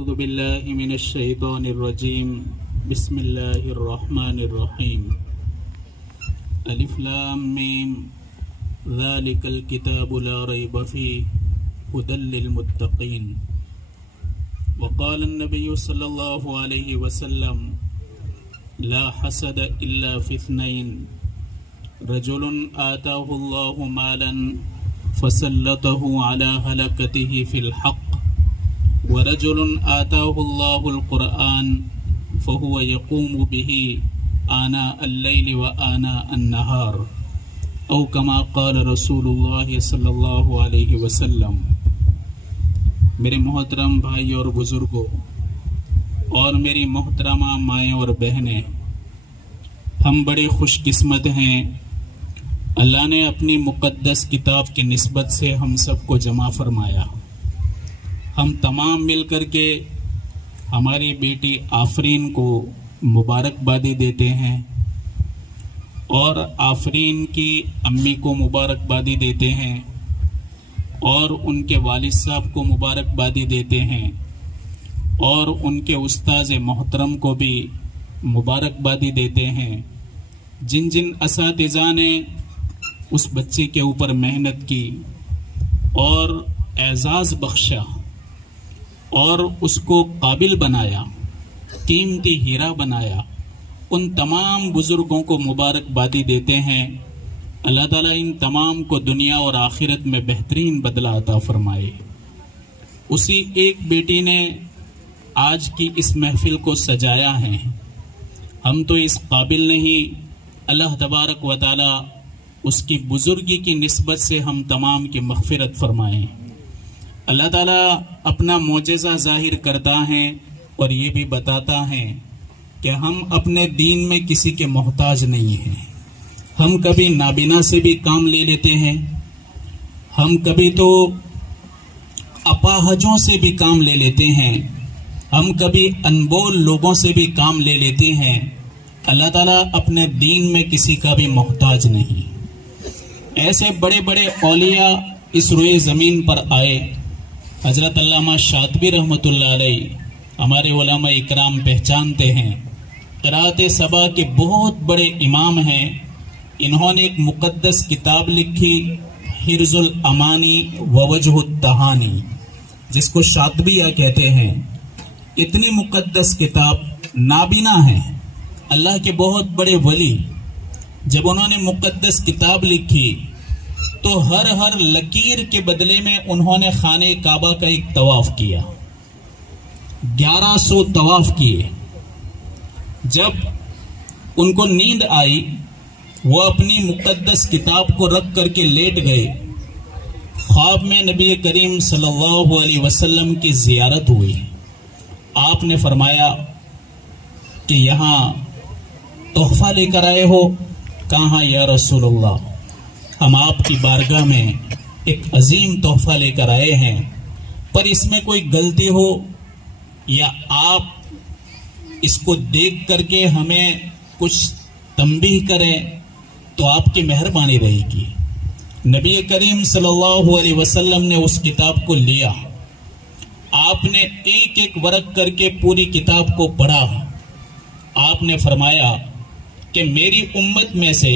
أعوذ بالله من الشيطان الرجيم بسم الله الرحمن الرحيم ألف لام ميم ذلك الكتاب لا ريب فيه هدى للمتقين وقال النبي صلى الله عليه وسلم لا حسد إلا في اثنين رجل آتاه الله مالا فسلطه على هلكته في الحق ورجل آتاه الله القرآن فهو يقوم به آناء الليل وآناء النهار أو كما قال رسول الله صلی اللہ علیہ وسلم۔ میرے محترم بھائی اور بزرگوں اور میری محترمہ مائیں اور بہنیں، ہم بڑے خوش قسمت ہیں، اللہ نے اپنی مقدس کتاب کی نسبت سے ہم سب کو جمع فرمایا۔ ہم تمام مل کر کے ہماری بیٹی آفرین کو مبارکبادی دیتے ہیں اور آفرین کی امی کو مبارکبادی دیتے ہیں اور ان کے والد صاحب کو مبارکبادی دیتے ہیں اور ان کے استاذ محترم کو بھی مبارکبادی دیتے ہیں۔ جن جن اساتذہ نے اس بچے کے اوپر محنت کی اور اعزاز بخشا اور اس کو قابل بنایا، قیمتی ہیرا بنایا، ان تمام بزرگوں کو مبارکبادی دیتے ہیں۔ اللہ تعالیٰ ان تمام کو دنیا اور آخرت میں بہترین بدلہ عطا فرمائے۔ اسی ایک بیٹی نے آج کی اس محفل کو سجایا ہے، ہم تو اس قابل نہیں۔ اللہ تبارک و تعالیٰ اس کی بزرگی کی نسبت سے ہم تمام کی مغفرت فرمائیں۔ اللہ تعالیٰ اپنا معجزہ ظاہر کرتا ہے اور یہ بھی بتاتا ہے کہ ہم اپنے دین میں کسی کے محتاج نہیں ہیں۔ ہم کبھی نابینا سے بھی کام لے لیتے ہیں، ہم کبھی تو اپاہجوں سے بھی کام لے لیتے ہیں، ہم کبھی انبول لوگوں سے بھی کام لے لیتے ہیں۔ اللہ تعالیٰ اپنے دین میں کسی کا بھی محتاج نہیں۔ ایسے بڑے بڑے اولیاء اس روئے زمین پر آئے۔ حضرت علامہ شاطبی رحمۃ اللہ علیہ ہمارے علماء اکرام پہچانتے ہیں، قرأت سبا کے بہت بڑے امام ہیں۔ انہوں نے ایک مقدس کتاب لکھی، حرز الامانی ووجہ التہانی، جس کو شاطبیہ کہتے ہیں۔ اتنی مقدس کتاب، نابینا ہیں، اللہ کے بہت بڑے ولی۔ جب انہوں نے مقدس کتاب لکھی تو ہر لکیر کے بدلے میں انہوں نے خانہ کعبہ کا ایک طواف کیا، 1100 طواف کیے۔ جب ان کو نیند آئی، وہ اپنی مقدس کتاب کو رکھ کر کے لیٹ گئے۔ خواب میں نبی کریم صلی اللہ علیہ وسلم کی زیارت ہوئی۔ آپ نے فرمایا کہ یہاں تحفہ لے کر آئے ہو؟ کہاں یا رسول اللہ، ہم آپ کی بارگاہ میں ایک عظیم تحفہ لے کر آئے ہیں، پر اس میں کوئی غلطی ہو یا آپ اس کو دیکھ کر کے ہمیں کچھ تنبیہ کریں تو آپ کی مہربانی رہے گی۔ نبی کریم صلی اللہ علیہ وسلم نے اس کتاب کو لیا، آپ نے ایک ایک ورق کر کے پوری کتاب کو پڑھا۔ آپ نے فرمایا کہ میری امت میں سے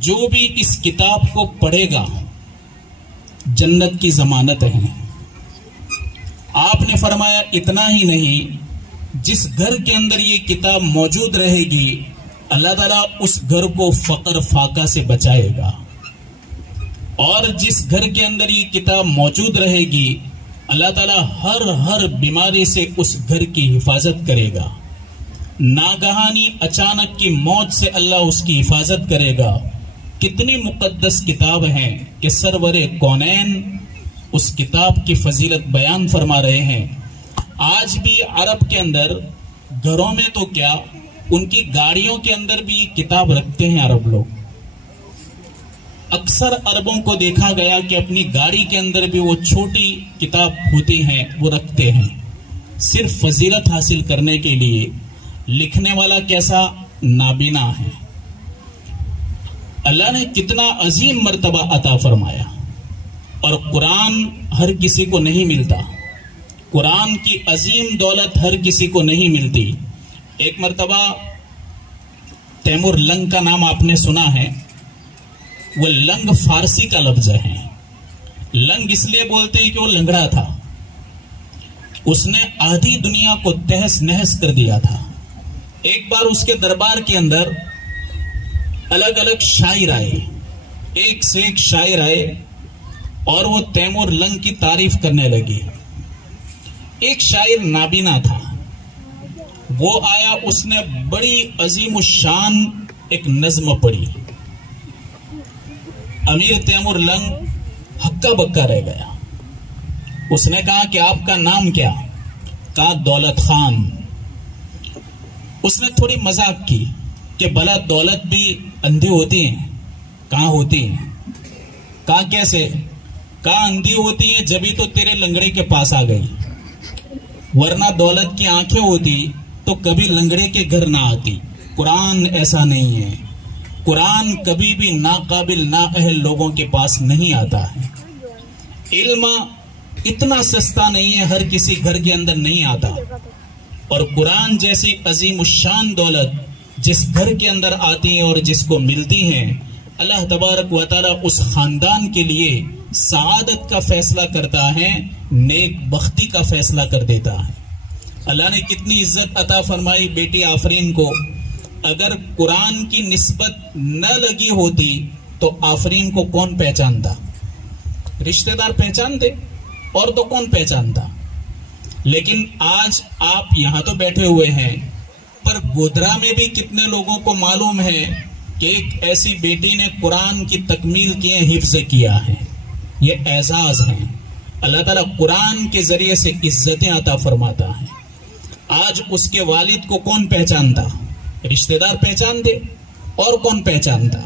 جو بھی اس کتاب کو پڑھے گا جنت کی ضمانت ہے۔ آپ نے فرمایا اتنا ہی نہیں، جس گھر کے اندر یہ کتاب موجود رہے گی اللہ تعالیٰ اس گھر کو فقر فاقہ سے بچائے گا، اور جس گھر کے اندر یہ کتاب موجود رہے گی اللہ تعالیٰ ہر بیماری سے اس گھر کی حفاظت کرے گا۔ ناگہانی اچانک کی موت سے اللہ اس کی حفاظت کرے گا۔ کتنی مقدس کتاب ہیں کہ سرور کونین اس کتاب کی فضیلت بیان فرما رہے ہیں۔ آج بھی عرب کے اندر گھروں میں تو کیا، ان کی گاڑیوں کے اندر بھی یہ کتاب رکھتے ہیں عرب لوگ۔ اکثر عربوں کو دیکھا گیا کہ اپنی گاڑی کے اندر بھی وہ چھوٹی کتاب ہوتی ہیں وہ رکھتے ہیں، صرف فضیلت حاصل کرنے کے لیے۔ لکھنے والا کیسا؟ نابینا ہے۔ اللہ نے کتنا عظیم مرتبہ عطا فرمایا، اور قرآن ہر کسی کو نہیں ملتا۔ قرآن کی عظیم دولت ہر کسی کو نہیں ملتی. ایک مرتبہ تیمور لنگ کا نام آپ نے سنا ہے. وہ لنگ فارسی کا لفظ ہے. لنگ اس لیے بولتے ہیں کہ وہ لنگڑا تھا. اس نے آدھی دنیا کو تہس نہس کر دیا تھا. ایک بار اس کے دربار کے اندر الگ الگ شاعر آئے, ایک سے ایک شاعر آئے اور وہ تیمور لنگ کی تعریف کرنے لگے. ایک شاعر نابینا تھا, وہ آیا, اس نے بڑی عظیم الشان ایک نظم پڑھی. امیر تیمور لنگ ہکا بکا رہ گیا. اس نے کہا کہ آپ کا نام کیا؟ کہا دولت خان. اس نے تھوڑی مذاق کی کہ بھلا دولت بھی اندھی ہوتی ہیں؟ کہاں ہوتی ہیں؟ کہا کیسے؟ کہا اندھی ہوتی ہیں جبھی تو تیرے لنگڑے کے پاس آ گئی, ورنہ دولت کی آنکھیں ہوتی تو کبھی لنگڑے کے گھر نہ آتی. قرآن ایسا نہیں ہے. قرآن کبھی بھی ناقابل نااہل لوگوں کے پاس نہیں آتا ہے. علم اتنا سستا نہیں ہے, ہر کسی گھر کے اندر نہیں آتا. اور قرآن جیسی عظیم الشان دولت جس گھر کے اندر آتی ہیں اور جس کو ملتی ہیں, اللہ تبارک و تعالی اس خاندان کے لیے سعادت کا فیصلہ کرتا ہے, نیک بختی کا فیصلہ کر دیتا ہے. اللہ نے کتنی عزت عطا فرمائی بیٹی آفرین کو. اگر قرآن کی نسبت نہ لگی ہوتی تو آفرین کو کون پہچانتا؟ رشتہ دار پہچانتے, اور تو کون پہچانتا. لیکن آج آپ یہاں تو بیٹھے ہوئے ہیں, پر گودرا میں بھی کتنے لوگوں کو معلوم ہے کہ ایک ایسی بیٹی نے قرآن کی تکمیل کی ہے, حفظ کیا ہے. یہ اعزاز ہیں. اللہ تعالیٰ قرآن کے ذریعے سے عزتیں عطا فرماتا ہے. آج اس کے والد کو کون پہچانتا؟ رشتہ دار پہچانتے, اور کون پہچانتا.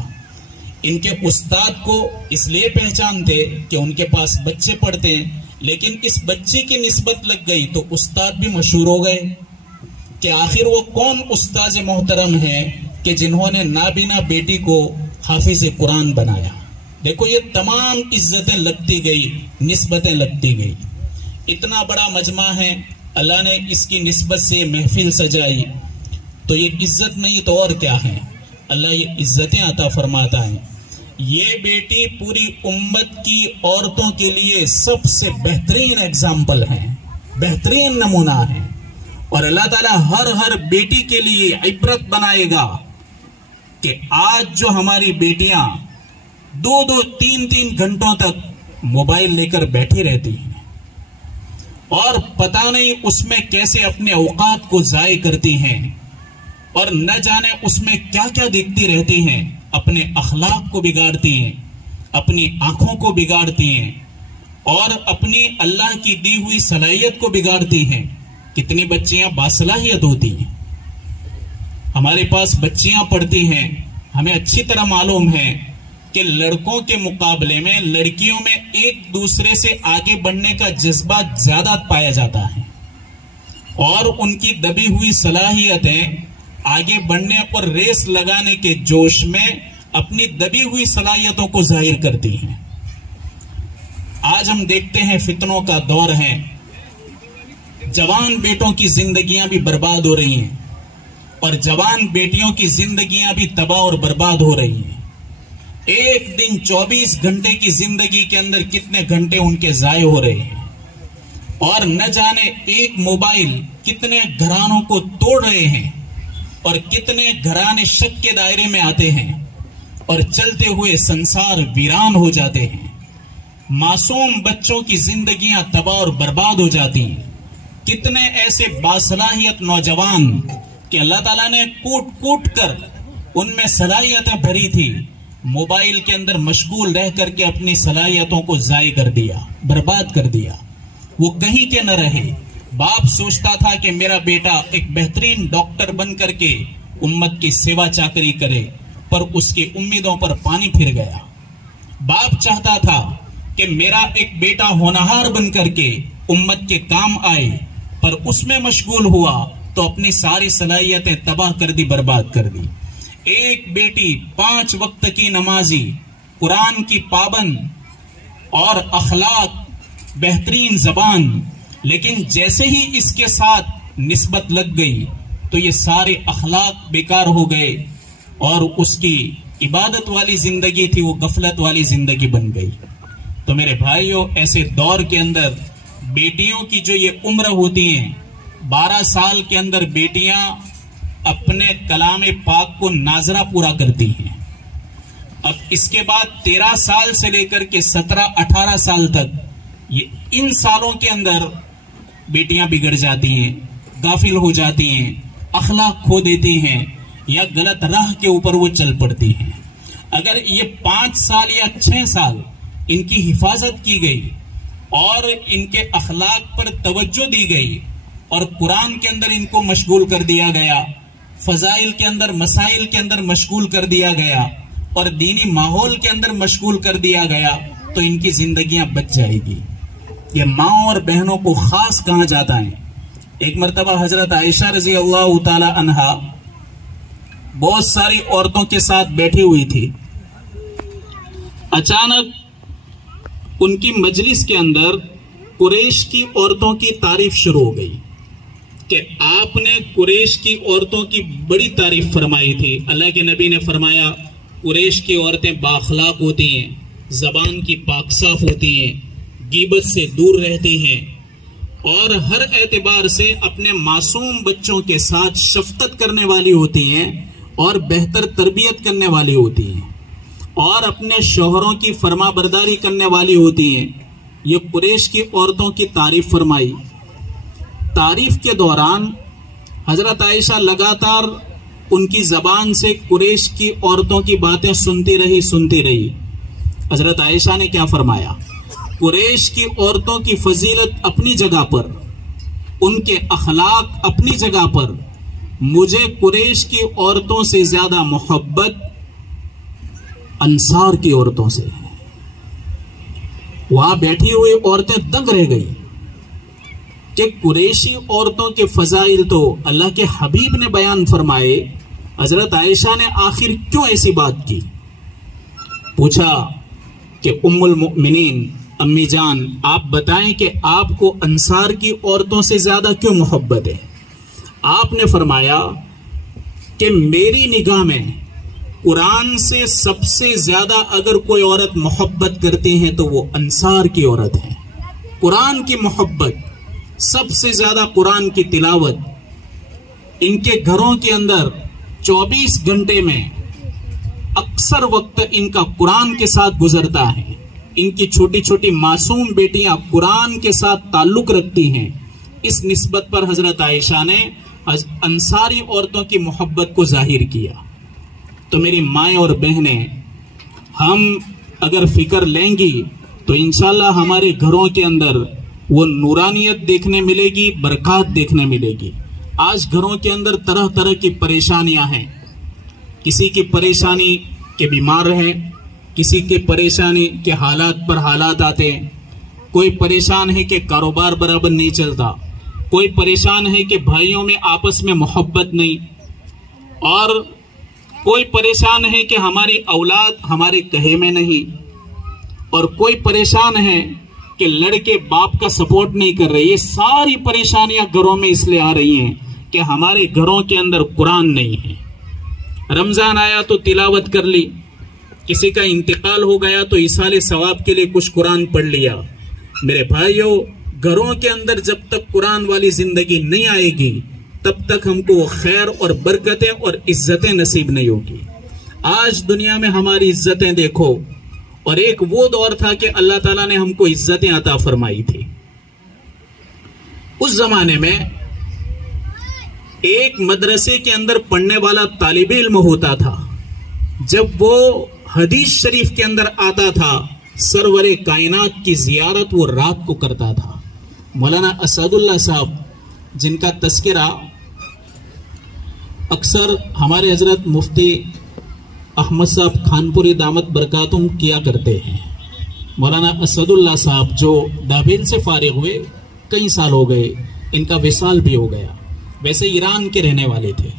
ان کے استاد کو اس لیے پہچانتے کہ ان کے پاس بچے پڑھتے ہیں, لیکن اس بچے کی نسبت لگ گئی تو استاد بھی مشہور ہو گئے کہ آخر وہ کون استاد محترم ہے کہ جنہوں نے نابینا بیٹی کو حافظ قرآن بنایا. دیکھو یہ تمام عزتیں لگتی گئی, نسبتیں لگتی گئی. اتنا بڑا مجمع ہے, اللہ نے اس کی نسبت سے محفل سجائی, تو یہ عزت نہیں تو اور کیا ہے. اللہ یہ عزتیں عطا فرماتا ہے. یہ بیٹی پوری امت کی عورتوں کے لیے سب سے بہترین ایگزامپل ہے, بہترین نمونہ ہے. اور اللہ تعالیٰ ہر بیٹی کے لیے عبرت بنائے گا کہ آج جو ہماری بیٹیاں 2-3 گھنٹوں تک موبائل لے کر بیٹھی رہتی ہیں اور پتہ نہیں اس میں کیسے اپنے اوقات کو ضائع کرتی ہیں, اور نہ جانے اس میں کیا کیا دیکھتی رہتی ہیں, اپنے اخلاق کو بگاڑتی ہیں, اپنی آنکھوں کو بگاڑتی ہیں, اور اپنی اللہ کی دی ہوئی صلاحیت کو بگاڑتی ہیں. کتنی بچیاں باصلاحیت ہوتی ہیں. ہمارے پاس بچیاں پڑھتی ہیں, ہمیں اچھی طرح معلوم ہے کہ لڑکوں کے مقابلے میں لڑکیوں میں ایک دوسرے سے آگے بڑھنے کا جذبہ زیادہ پایا جاتا ہے, اور ان کی دبی ہوئی صلاحیتیں آگے بڑھنے پر ریس لگانے کے جوش میں اپنی دبی ہوئی صلاحیتوں کو ظاہر کرتی ہیں. آج ہم دیکھتے ہیں فتنوں کا دور ہے, جوان بیٹوں کی زندگیاں بھی برباد ہو رہی ہیں, اور جوان بیٹیوں کی زندگیاں بھی تباہ اور برباد ہو رہی ہیں. ایک دن 24 گھنٹے کی زندگی کے اندر کتنے گھنٹے ان کے ضائع ہو رہے ہیں, اور نہ جانے ایک موبائل کتنے گھرانوں کو توڑ رہے ہیں, اور کتنے گھرانے شک کے دائرے میں آتے ہیں, اور چلتے ہوئے سنسار ویران ہو جاتے ہیں. معصوم بچوں کی زندگیاں تباہ اور برباد ہو جاتی ہیں. کتنے ایسے باصلاحیت نوجوان کہ اللہ تعالیٰ نے کوٹ کوٹ کر ان میں صلاحیتیں بھری تھی, موبائل کے اندر مشغول رہ کر کے اپنی صلاحیتوں کو ضائع کر دیا, برباد کر دیا. وہ کہیں کے نہ رہے. باپ سوچتا تھا کہ میرا بیٹا ایک بہترین ڈاکٹر بن کر کے امت کی سیوا چاکری کرے, پر اس کی امیدوں پر پانی پھر گیا. باپ چاہتا تھا کہ میرا ایک بیٹا ہونہار بن کر کے امت کے کام آئے, پر اس میں مشغول ہوا تو اپنی ساری صلاحیتیں تباہ کر دی, برباد کر دی. ایک بیٹی 5 وقت کی نمازی, قرآن کی پابند اور اخلاق بہترین زبان, لیکن جیسے ہی اس کے ساتھ نسبت لگ گئی تو یہ سارے اخلاق بیکار ہو گئے اور اس کی عبادت والی زندگی تھی وہ غفلت والی زندگی بن گئی. تو میرے بھائیوں، ایسے دور کے اندر بیٹیوں کی جو یہ عمر ہوتی ہیں، 12 سال کے اندر بیٹیاں اپنے کلام پاک کو ناظرہ پورا کرتی ہیں. اب اس کے بعد 13 سال سے لے کر کے 17-18 سال تک ان سالوں کے اندر بیٹیاں بگڑ جاتی ہیں، غافل ہو جاتی ہیں، اخلاق کھو دیتی ہیں یا غلط راہ کے اوپر وہ چل پڑتی ہیں. اگر یہ 5 سال یا 6 سال ان کی حفاظت کی گئی اور ان کے اخلاق پر توجہ دی گئی اور قرآن کے اندر ان کو مشغول کر دیا گیا، فضائل کے اندر، مسائل کے اندر مشغول کر دیا گیا اور دینی ماحول کے اندر مشغول کر دیا گیا تو ان کی زندگیاں بچ جائے گی. یہ ماں اور بہنوں کو خاص کہا جاتا ہے. ایک مرتبہ حضرت عائشہ رضی اللہ تعالی عنہا بہت ساری عورتوں کے ساتھ بیٹھی ہوئی تھی. اچانک ان کی مجلس کے اندر قریش کی عورتوں کی تعریف شروع ہو گئی کہ آپ نے قریش کی عورتوں کی بڑی تعریف فرمائی تھی. اللہ کے نبی نے فرمایا قریش کی عورتیں بااخلاق ہوتی ہیں، زبان کی پاک صاف ہوتی ہیں، غیبت سے دور رہتی ہیں اور ہر اعتبار سے اپنے معصوم بچوں کے ساتھ شفقت کرنے والی ہوتی ہیں اور بہتر تربیت کرنے والی ہوتی ہیں اور اپنے شوہروں کی فرما برداری کرنے والی ہوتی ہیں. یہ قریش کی عورتوں کی تعریف فرمائی. تعریف کے دوران حضرت عائشہ لگاتار ان کی زبان سے قریش کی عورتوں کی باتیں سنتی رہی. حضرت عائشہ نے کیا فرمایا؟ قریش کی عورتوں کی فضیلت اپنی جگہ پر، ان کے اخلاق اپنی جگہ پر، مجھے قریش کی عورتوں سے زیادہ محبت انصار کی عورتوں سے ہے. وہاں بیٹھی ہوئی عورتیں دنگ رہ گئی کہ قریشی عورتوں کے فضائل تو اللہ کے حبیب نے بیان فرمائے، حضرت عائشہ نے آخر کیوں ایسی بات کی؟ پوچھا کہ ام المؤمنین، امی جان، آپ بتائیں کہ آپ کو انصار کی عورتوں سے زیادہ کیوں محبت ہے؟ آپ نے فرمایا کہ میری نگاہ میں قرآن سے سب سے زیادہ اگر کوئی عورت محبت کرتی ہے تو وہ انصار کی عورت ہے. قرآن کی محبت، سب سے زیادہ قرآن کی تلاوت، ان کے گھروں کے اندر 24 گھنٹے میں اکثر وقت ان کا قرآن کے ساتھ گزرتا ہے. ان کی چھوٹی چھوٹی معصوم بیٹیاں قرآن کے ساتھ تعلق رکھتی ہیں. اس نسبت پر حضرت عائشہ نے انصاری عورتوں کی محبت کو ظاہر کیا. تو میری مائیں اور بہنیں، ہم اگر فکر لیں گی تو انشاءاللہ ہمارے گھروں کے اندر وہ نورانیت دیکھنے ملے گی، برکات دیکھنے ملے گی. آج گھروں کے اندر طرح طرح کی پریشانیاں ہیں. کسی کی پریشانی کے بیمار ہیں، کسی کے پریشانی کے حالات پر حالات آتے ہیں. کوئی پریشان ہے کہ کاروبار برابر نہیں چلتا، کوئی پریشان ہے کہ بھائیوں میں آپس میں محبت نہیں، اور کوئی پریشان ہے کہ ہماری اولاد ہمارے کہے میں نہیں، اور کوئی پریشان ہے کہ لڑکے باپ کا سپورٹ نہیں کر رہے. یہ ساری پریشانیاں گھروں میں اس لیے آ رہی ہیں کہ ہمارے گھروں کے اندر قرآن نہیں ہے. رمضان آیا تو تلاوت کر لی، کسی کا انتقال ہو گیا تو ایصال ثواب کے لیے کچھ قرآن پڑھ لیا. میرے بھائیوں، گھروں کے اندر جب تک قرآن والی زندگی نہیں آئے گی تب تک ہم کو خیر اور برکتیں اور عزتیں نصیب نہیں ہوگی. آج دنیا میں ہماری عزتیں دیکھو، اور ایک وہ دور تھا کہ اللہ تعالیٰ نے ہم کو عزتیں عطا فرمائی تھی. اس زمانے میں ایک مدرسے کے اندر پڑھنے والا طالب علم ہوتا تھا، جب وہ حدیث شریف کے اندر آتا تھا سرور کائنات کی زیارت وہ رات کو کرتا تھا. مولانا اسد اللہ صاحب، جن کا تذکرہ اکثر ہمارے حضرت مفتی احمد صاحب خانپوری دامت برکاتہم کیا کرتے ہیں. مولانا اسد اللہ صاحب جو ڈابیل سے فارغ ہوئے کئی سال ہو گئے، ان کا وصال بھی ہو گیا. ویسے ایران کے رہنے والے تھے.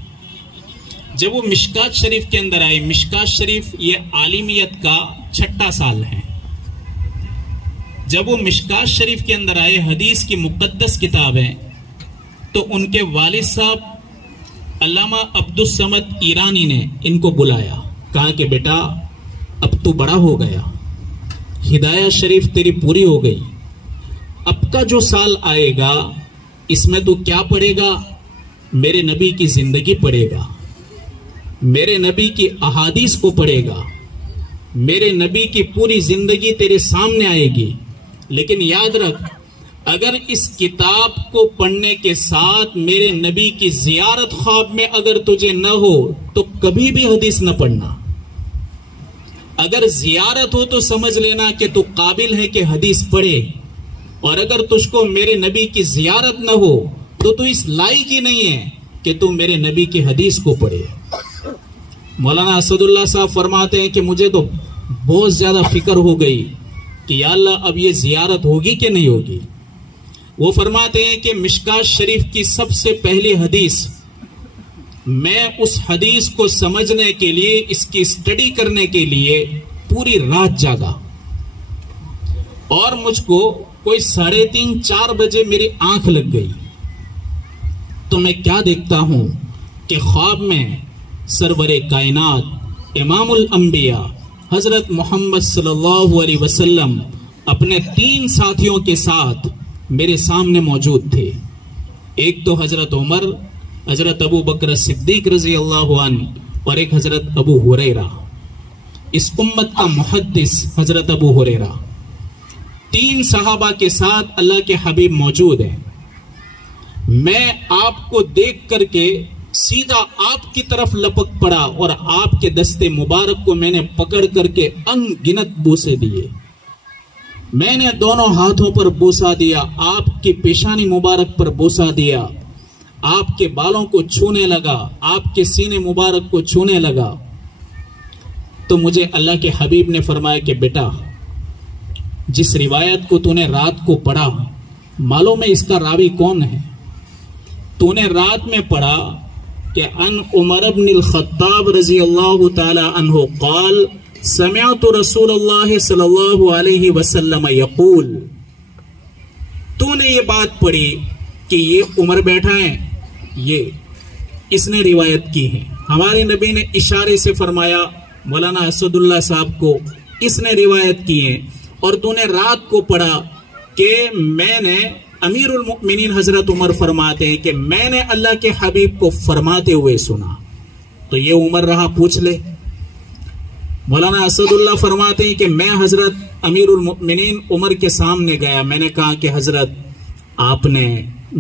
جب وہ مشکات شریف کے اندر آئے، مشکات شریف یہ عالمیت کا 6واں سال ہے. جب وہ مشکات شریف کے اندر آئے، حدیث کی مقدس کتاب ہے، تو ان کے والد صاحب علامہ عبدالصمد ایرانی نے ان کو بلایا، کہا کہ بیٹا اب تو بڑا ہو گیا، ہدایہ شریف تیری پوری ہو گئی، اب کا جو سال آئے گا اس میں تو کیا پڑھے گا؟ میرے نبی کی زندگی پڑھے گا، میرے نبی کی احادیث کو پڑھے گا، میرے نبی کی پوری زندگی تیرے سامنے آئے گی۔ لیکن یاد رکھ، اگر اس کتاب کو پڑھنے کے ساتھ میرے نبی کی زیارت خواب میں اگر تجھے نہ ہو تو کبھی بھی حدیث نہ پڑھنا۔ اگر زیارت ہو تو سمجھ لینا کہ تو قابل ہے کہ حدیث پڑھے، اور اگر تجھ کو میرے نبی کی زیارت نہ ہو تو اس لائق ہی نہیں ہے کہ تو میرے نبی کی حدیث کو پڑھے۔ مولانا اسد اللہ صاحب فرماتے ہیں کہ مجھے تو بہت زیادہ فکر ہو گئی کہ یا اللہ اب یہ زیارت ہوگی کہ نہیں ہوگی۔ وہ فرماتے ہیں کہ مشکات شریف کی سب سے پہلی حدیث، میں اس حدیث کو سمجھنے کے لیے، اس کی اسٹڈی کرنے کے لیے پوری رات جاگا، اور مجھ کو کوئی 3:30 4 بجے میری آنکھ لگ گئی تو میں کیا دیکھتا ہوں کہ خواب میں سرور کائنات امام الانبیاء حضرت محمد صلی اللہ علیہ وسلم اپنے 3 ساتھیوں کے ساتھ میرے سامنے موجود تھے۔ ایک تو حضرت عمر، حضرت ابو بکر صدیق رضی اللہ عنہ، اور ایک حضرت ابو ہریرہ، اس امت کا محدث حضرت ابو ہریرہ۔ 3 صحابہ کے ساتھ اللہ کے حبیب موجود ہیں۔ میں آپ کو دیکھ کر کے سیدھا آپ کی طرف لپک پڑا اور آپ کے دستے مبارک کو میں نے پکڑ کر کے ان گنت بوسے دیے۔ میں نے دونوں ہاتھوں پر بوسا دیا، آپ کی پیشانی مبارک پر بوسا دیا، آپ کے بالوں کو چھونے لگا، آپ کے سینے مبارک کو چھونے لگا۔ تو مجھے اللہ کے حبیب نے فرمایا کہ بیٹا، جس روایت کو تو نے رات کو پڑھا، معلوم ہے اس کا راوی کون ہے؟ تو نے رات میں پڑھا کہ ان عمر بن الخطاب رضی اللہ تعالی عنہ قال سمعت رسول اللہ صلی اللہ علیہ وسلم یقول، تو نے یہ بات پڑھی کہ یہ عمر بیٹھا ہے، یہ اس نے روایت کی ہے۔ ہمارے نبی نے اشارے سے فرمایا مولانا اسد اللہ صاحب کو، اس نے روایت کی ہے، اور تو نے رات کو پڑھا کہ میں نے، امیر المؤمنین حضرت عمر فرماتے ہیں کہ میں نے اللہ کے حبیب کو فرماتے ہوئے سنا۔ تو یہ عمر رہا، پوچھ لے۔ مولانا اسد اللہ فرماتے ہیں کہ میں حضرت امیر المؤمنین عمر کے سامنے گیا، میں نے کہا کہ حضرت آپ نے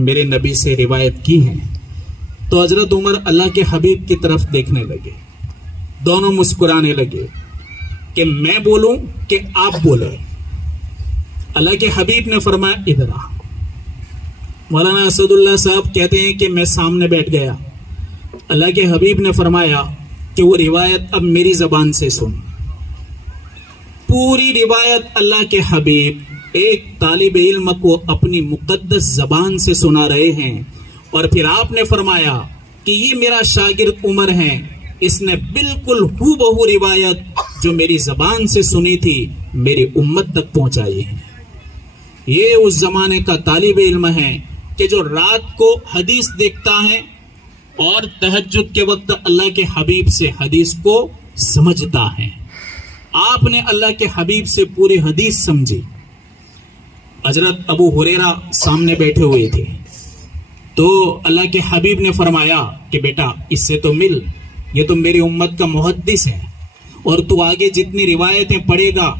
میرے نبی سے روایت کی ہے۔ تو حضرت عمر اللہ کے حبیب کی طرف دیکھنے لگے، دونوں مسکرانے لگے کہ میں بولوں کہ آپ بولے۔ اللہ کے حبیب نے فرمایا ادھر آ۔ مولانا اسد اللہ صاحب کہتے ہیں کہ میں سامنے بیٹھ گیا، اللہ کے حبیب نے فرمایا کہ وہ روایت اب میری زبان سے سن۔ پوری روایت اللہ کے حبیب ایک طالب علم کو اپنی مقدس زبان سے سنا رہے ہیں، اور پھر آپ نے فرمایا کہ یہ میرا شاگرد عمر ہے، اس نے بالکل ہو بہو روایت جو میری زبان سے سنی تھی میری امت تک پہنچائی ہے۔ یہ اس زمانے کا طالب علم ہے کہ جو رات کو حدیث دیکھتا ہے اور تہجد کے وقت اللہ کے حبیب سے حدیث کو سمجھتا ہے۔ آپ نے اللہ کے حبیب سے پوری حدیث سمجھی۔ حضرت ابو ہریرہ سامنے بیٹھے ہوئے تھے، تو اللہ کے حبیب نے فرمایا کہ بیٹا اس سے تو مل، یہ تو میری امت کا محدث ہے، اور تو آگے جتنی روایتیں پڑھے گا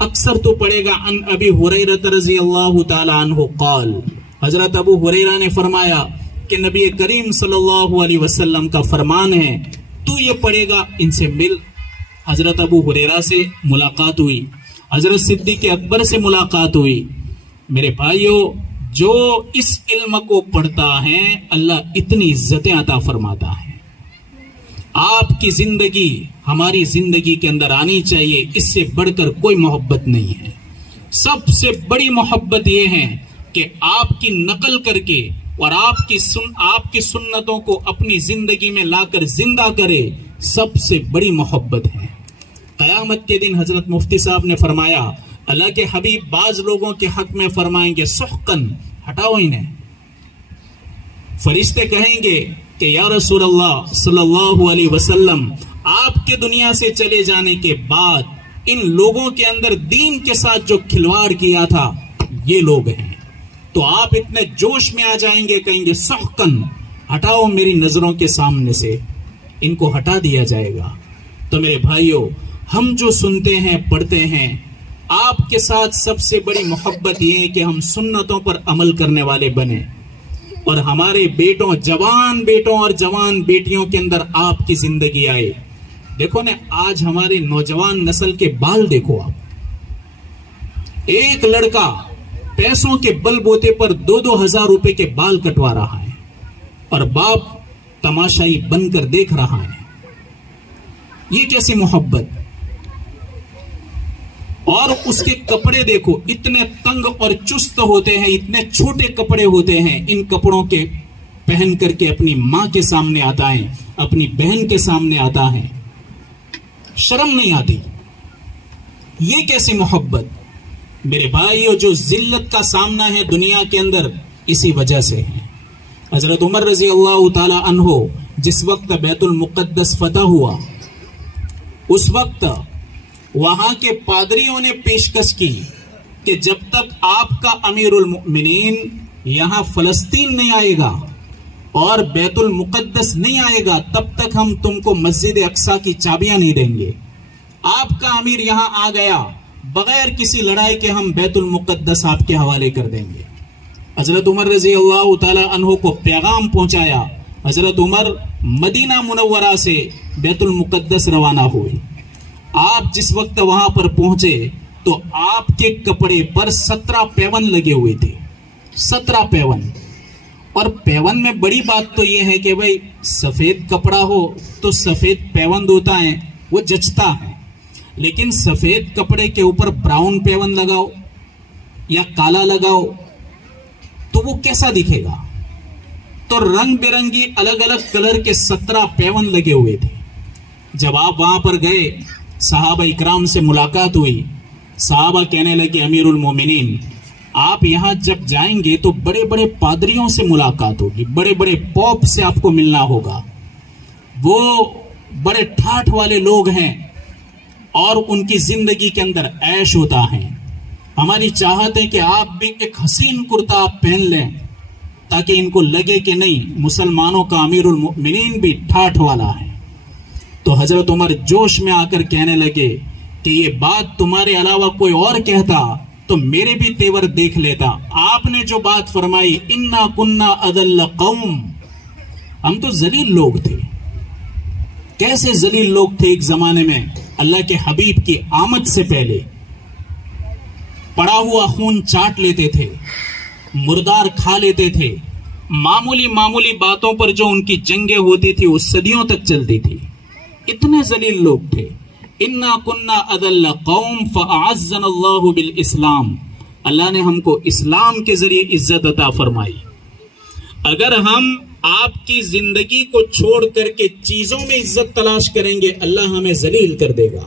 اکثر تو پڑھے گا ان ابی ہریرہ رضی اللہ تعالی عنہ قال، حضرت ابو ہریرہ نے فرمایا کہ نبی کریم صلی اللہ علیہ وسلم کا فرمان ہے، تو یہ پڑھے گا، ان سے مل۔ حضرت ابو ہریرہ سے ملاقات ہوئی، حضرت صدیق اکبر سے ملاقات ہوئی۔ میرے بھائیو، جو اس علم کو پڑھتا ہے اللہ اتنی عزتیں عطا فرماتا ہے۔ آپ کی زندگی ہماری زندگی کے اندر آنی چاہیے، اس سے بڑھ کر کوئی محبت نہیں ہے۔ سب سے بڑی محبت یہ ہے کہ آپ کی نقل کر کے اور آپ کی سنتوں کو اپنی زندگی میں لا کر زندہ کرے، سب سے بڑی محبت ہے۔ قیامت کے دن حضرت مفتی صاحب نے فرمایا اللہ کے حبیب بعض لوگوں کے حق میں فرمائیں گے سحقن، ہٹاؤ انہیں۔ فرشتے کہیں گے کہ یا رسول اللہ صلی اللہ علیہ وسلم، آپ کے دنیا سے چلے جانے کے بعد ان لوگوں کے اندر دین کے ساتھ جو کھلواڑ کیا تھا یہ لوگ ہیں۔ تو آپ اتنے جوش میں آ جائیں گے، کہیں گے سحقن، ہٹاؤ میری نظروں کے سامنے سے، ان کو ہٹا دیا جائے گا۔ تو میرے بھائیوں، ہم جو سنتے ہیں پڑھتے ہیں، آپ کے ساتھ سب سے بڑی محبت یہ ہے کہ ہم سنتوں پر عمل کرنے والے بنیں، اور ہمارے بیٹوں، جوان بیٹوں اور جوان بیٹیوں کے اندر آپ کی زندگی آئے۔ دیکھو نا، آج ہمارے نوجوان نسل کے بال دیکھو آپ، ایک لڑکا پیسوں کے بل بوتے پر 2-2 ہزار روپے کے بال کٹوا رہا ہے، اور باپ تماشائی بن کر دیکھ رہا ہے۔ یہ کیسی محبت! اور اس کے کپڑے دیکھو، اتنے تنگ اور چست ہوتے ہیں، اتنے چھوٹے کپڑے ہوتے ہیں، ان کپڑوں کے پہن کر کے اپنی ماں کے سامنے آتا ہے، اپنی بہن کے سامنے آتا ہے، شرم نہیں آتی۔ یہ کیسی محبت! میرے بھائیو، جو ذلت کا سامنا ہے دنیا کے اندر، اسی وجہ سے ہے۔ حضرت عمر رضی اللہ تعالی عنہ جس وقت بیت المقدس فتح ہوا، اس وقت وہاں کے پادریوں نے پیشکش کی کہ جب تک آپ کا امیر المؤمنین یہاں فلسطین نہیں آئے گا اور بیت المقدس نہیں آئے گا، تب تک ہم تم کو مسجد اقصی کی چابیاں نہیں دیں گے۔ آپ کا امیر یہاں آ گیا، بغیر کسی لڑائی کے ہم بیت المقدس آپ کے حوالے کر دیں گے۔ حضرت عمر رضی اللہ تعالی عنہ کو پیغام پہنچایا۔ حضرت عمر مدینہ منورہ سے بیت المقدس روانہ ہوئے۔ آپ جس وقت وہاں پر پہنچے تو آپ کے کپڑے پر 17 پیون لگے ہوئے تھے، 17 پیون۔ اور پیون میں بڑی بات تو یہ ہے کہ بھائی سفید کپڑا ہو تو سفید پیون ہوتا ہے، وہ جچتا ہے، لیکن سفید کپڑے کے اوپر براؤن پیون لگاؤ یا کالا لگاؤ تو وہ کیسا دکھے گا؟ تو رنگ برنگی الگ الگ کلر کے 17 پیون لگے ہوئے تھے۔ جب آپ وہاں پر گئے، صحابہ اکرام سے ملاقات ہوئی۔ صحابہ کہنے لگے امیر المومنین، آپ یہاں جب جائیں گے تو بڑے بڑے پادریوں سے ملاقات ہوگی، بڑے بڑے پوپ سے آپ کو ملنا ہوگا، وہ بڑے ٹھاٹھ والے لوگ ہیں اور ان کی زندگی کے اندر عیش ہوتا ہے۔ ہماری چاہت ہے کہ آپ بھی ایک حسین کرتا آپ پہن لیں تاکہ ان کو لگے کہ نہیں، مسلمانوں کا امیر المؤمنین بھی ٹھاٹھ والا ہے۔ تو حضرت عمر جوش میں آ کر کہنے لگے کہ یہ بات تمہارے علاوہ کوئی اور کہتا تو میرے بھی تیور دیکھ لیتا۔ آپ نے جو بات فرمائی، انا کننا اذل قوم، ہم تو ذلیل لوگ تھے۔ کیسے ذلیل لوگ تھے؟ ایک زمانے میں اللہ کے حبیب کی آمد سے پہلے پڑا ہوا خون چاٹ لیتے تھے، مردار کھا لیتے تھے، معمولی باتوں پر جو ان کی جنگیں ہوتی تھی وہ صدیوں تک چلتی تھی۔ اتنے ذلیل لوگ تھے۔ انا کننا اذل قوم فاعزنا اللہ بالاسلام، اللہ نے ہم کو اسلام کے ذریعے عزت عطا فرمائی۔ اگر ہم آپ کی زندگی کو چھوڑ کر کے چیزوں میں عزت تلاش کریں گے، اللہ ہمیں ذلیل کر دے گا۔